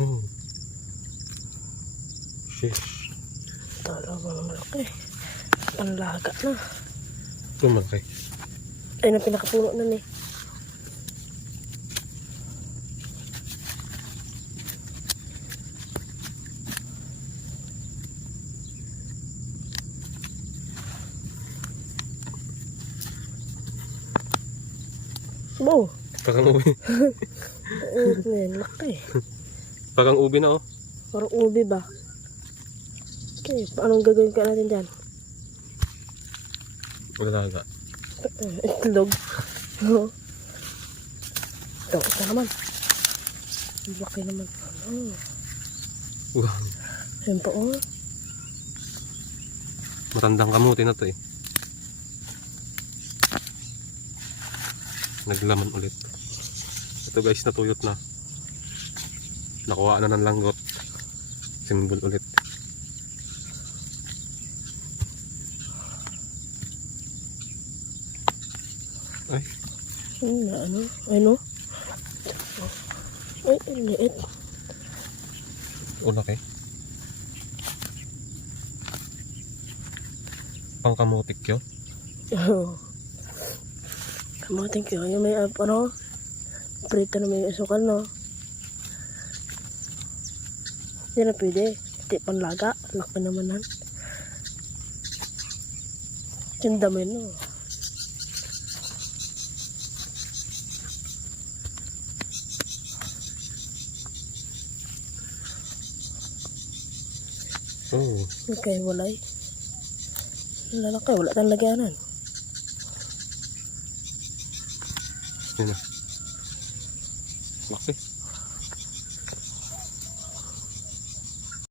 Oh. Shish. Talagang malaki. Panlaga na. Lumaki. Ay, na pinakapuno na eh. Bo. Parang ubi. Laki. Parang ubi na oh. Parang ubi ba? Okay, paano gagawin ka natin dyan? Magalaga. Itlog. Ito, ito naman. Laki naman. Ano? Wow. Ayan pa oh. Matandang kamuti na to eh. Naglaman ulit. Ito guys, natuyot na. Nakuha na ng langgot. Simbol ulit. Ay. Ano? Ay no? Ay, liit. O laki. Pangkamutik yun. Kamuting ko. Yung may ano? Prito na may asukal no? Hindi na pwede. Hindi panlaga. Laki naman yan. Tindamin no? Oh. Okay, walay. Lalaki, wala tayong lagyanan. Yun na. Laki.